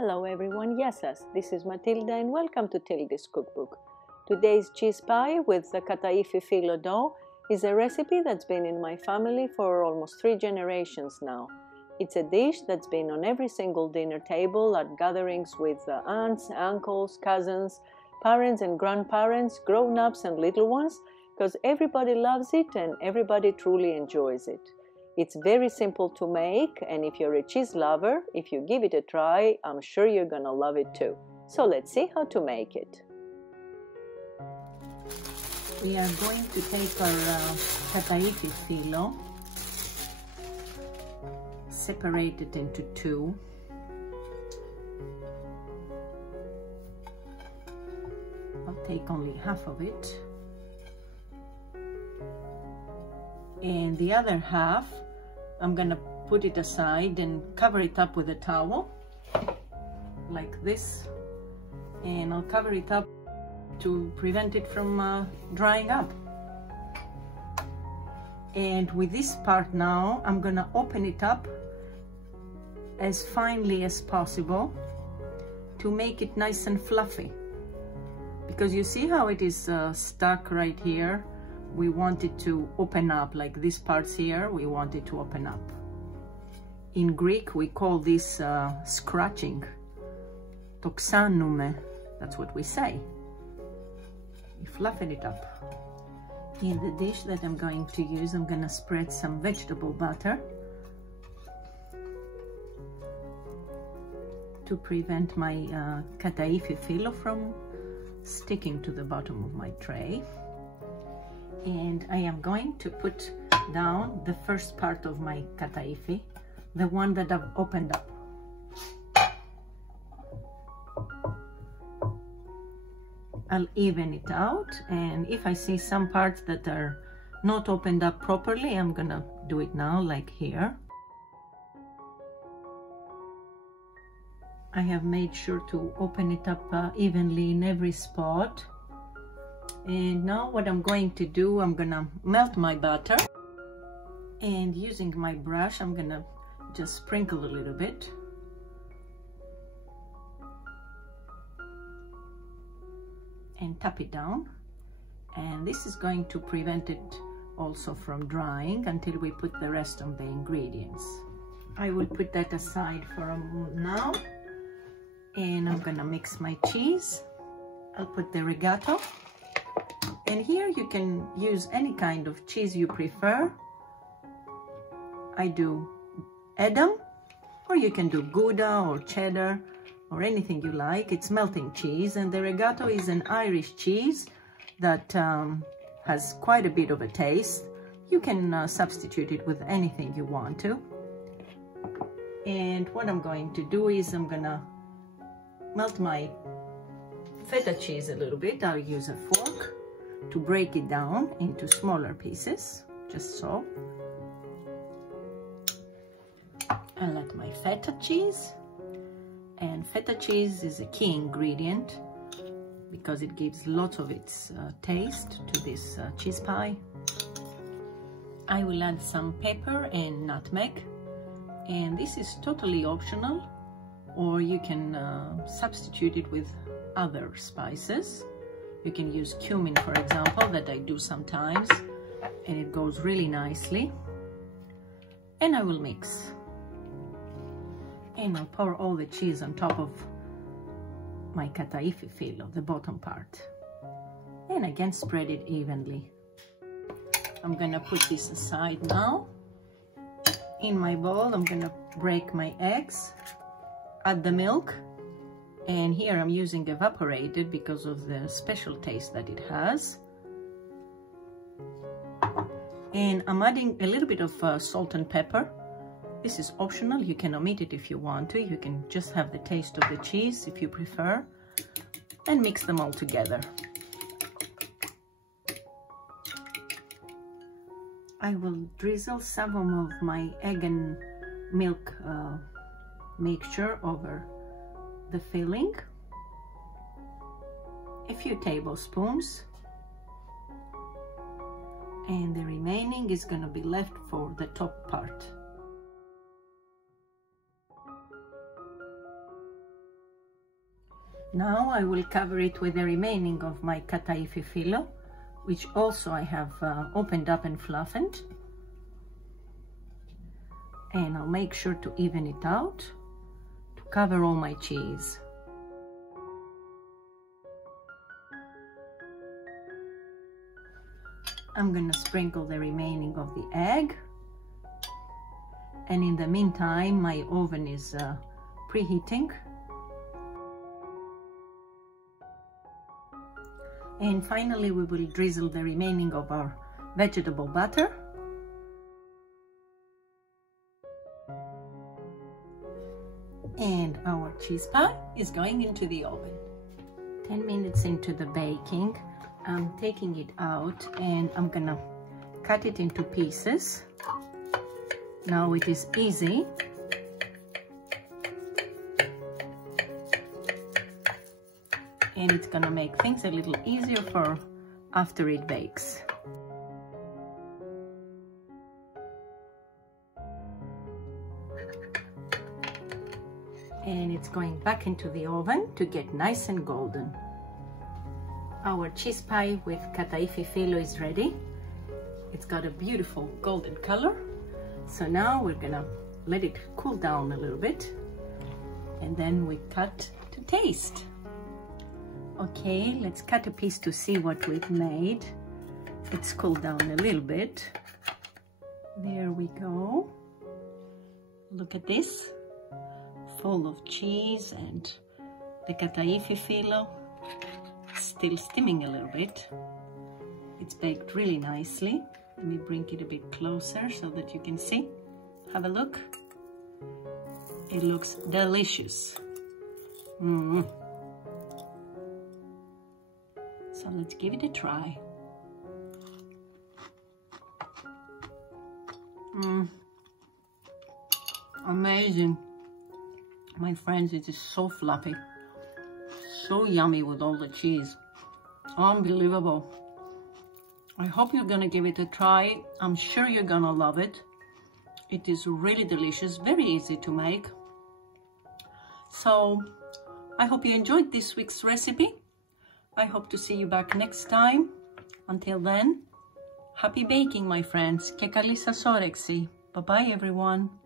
Hello everyone, yes, this is Matilda and welcome to Tilda's Cookbook. Today's cheese pie with the KATAIFI FYLLO DOUGH is a recipe that's been in my family for almost 3 generations now. It's a dish that's been on every single dinner table at gatherings with aunts, uncles, cousins, parents and grandparents, grown-ups and little ones, because everybody loves it and everybody truly enjoys it. It's very simple to make, and if you're a cheese lover, if you give it a try, I'm sure you're gonna love it too. So let's see how to make it. We are going to take our KATAIFI FYLLO, separate it into 2. I'll take only half of it. And the other half, I'm gonna put it aside and cover it up with a towel, like this. And I'll cover it up to prevent it from drying up. And with this part now, I'm gonna open it up as finely as possible to make it nice and fluffy. Because you see how it is stuck right here? We want it to open up, like these parts here, we want it to open up. In Greek, we call this scratching. To xanoume, that's what we say. You fluffen it up. In the dish that I'm going to use, I'm gonna spread some vegetable butter to prevent my KATAIFI FYLLO from sticking to the bottom of my tray. And I am going to put down the first part of my KATAIFI, the one that I've opened up. I'll even it out, and if I see some parts that are not opened up properly, I'm gonna do it now, like here. I have made sure to open it up evenly in every spot. And now what I'm going to do, I'm gonna melt my butter, and using my brush, I'm gonna just sprinkle a little bit. And tap it down. And this is going to prevent it also from drying until we put the rest of the ingredients. I will put that aside for a moment now. And I'm gonna mix my cheese. I'll put the Regato. And here you can use any kind of cheese you prefer. I do Edam, or you can do Gouda or Cheddar, or anything you like. It's melting cheese, and the Regato is an Irish cheese that has quite a bit of a taste. You can substitute it with anything you want to. And what I'm going to do is I'm gonna melt my Feta cheese a little bit. I'll use a fork to break it down into smaller pieces, just so. I'll add my Feta cheese, and Feta cheese is a key ingredient because it gives lots of its taste to this cheese pie. I will add some pepper and nutmeg, and this is totally optional, or you can substitute it with other spices. You can use cumin, for example, that I do sometimes, and it goes really nicely. And I will mix. And I'll pour all the cheese on top of my KATAIFI FYLLO, the bottom part. And again, spread it evenly. I'm gonna put this aside now. In my bowl, I'm gonna break my eggs, add the milk. And here I'm using evaporated because of the special taste that it has. And I'm adding a little bit of salt and pepper. This is optional, you can omit it if you want to. You can just have the taste of the cheese if you prefer. And mix them all together. I will drizzle some of my egg and milk mixture over the filling, a few tablespoons, and the remaining is going to be left for the top part. Now I will cover it with the remaining of my KATAIFI fyllo, which also I have opened up and flattened. And I'll make sure to even it out to cover all my cheese. I'm gonna sprinkle the remaining of the egg. And in the meantime, my oven is preheating. And finally, we will drizzle the remaining of our vegetable butter. And our cheese pie is going into the oven. 10 minutes into the baking, I'm taking it out and I'm gonna cut it into pieces. Now it is easy. And it's gonna make things a little easier for after it bakes. And it's going back into the oven to get nice and golden. Our cheese pie with KATAIFI fyllo is ready. It's got a beautiful golden color. So now we're gonna let it cool down a little bit and then we cut to taste. Okay, let's cut a piece to see what we've made. It's cooled down a little bit. There we go. Look at this. Full of cheese and the KATAIFI fyllo. Still steaming a little bit. It's baked really nicely. Let me bring it a bit closer so that you can see. Have a look. It looks delicious. So let's give it a try. Amazing. My friends, it is so fluffy. So yummy with all the cheese. Unbelievable. I hope you're gonna give it a try. I'm sure you're gonna love it. It is really delicious, very easy to make. So I hope you enjoyed this week's recipe. I hope to see you back next time. Until then, happy baking, my friends. Και καλή σας όρεξη. Bye bye, everyone.